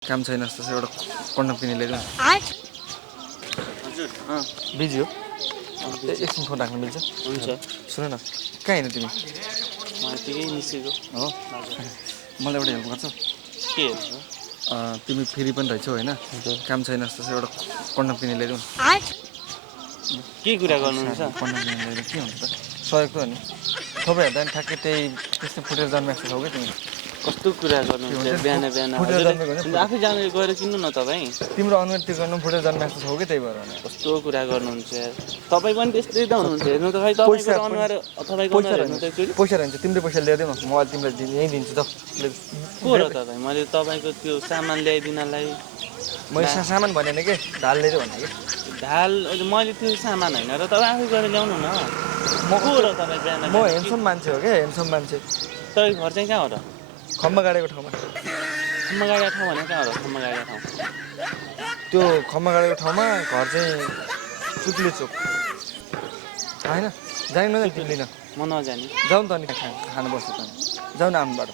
काम छैन जस्तो छ एउटा कन्डम किनेर ल्याइदेऊ न। हजुर बिजी हो एकछिन फोन राख्न मिल्छ? हुन्छ। सुन न कहाँ हिँड्नु तिमी? म यतिकै निस्केको हो मलाई एउटा हेल्प गर्छौ? के हेर्छ? तिमी फेरि पनि रहेछौ होइन? काम छैन जस्तो छ एउटा कन्डम किनेर ल्याइदेऊ न। के कुरा गर्नुहुन्छ? कन्डम किनेर ल्याइदेऊ के हुन्छ त सहयोग त हो नि। सबै हेर्दा नि ठ्याक्कै त्यही त्यस्तो फुटेर जन्मेको छौ क्या तिमी। कस्तो कुरा गर्नुहुन्छ बिहान बिहान? फुटेर जन्मेको होइन आफै जानु गएर किन्नु न तपाईँ। तिम्रो अनुहार त्यो गर्नु फुटेर जन्मेको छौ कि त्यही भएर भने। कस्तो कुरा गर्नुहुन्छ यार? तपाईँ पनि त्यस्तै त हुनुहुन्छ हेर्नु त खै तपाईँको अनुहार तपाईँको अनुहार हेर्नु त एकचोटि। पैसा रहन्छ तिम्रो पैसा ल्याइदेऊ न म अहिले तिमीलाई यहीँ दिन्छु त। को र तपाईँ? मैले तपाईँको त्यो सामान ल्याइदिनलाई मैले सामान भनेन कि ढाल ल्याइदेऊ भने कि। ढाल मैले त्यो सामान होइन र तपाईँ आफै गएर ल्याउनु न। म को र तपाईँ बिहान म हेन्डसम मान्छे हो क्या हेन्डसम मान्छे। तपाईँ घर चाहिँ कहाँ हो र? खम्बा गाडेको ठाउँमा। खम्बा गाडेको ठाउँ भने कहाँ हो र खम्बा गाडेको ठाउँ? त्यो खम्बा गाडेको ठाउँमा घर चाहिँ सुत्ले चोक होइन जानु न तिमीले न म नजाने। जाउँ त अनि खानु बस्छ त जाउँ न आफ्नो बाटो।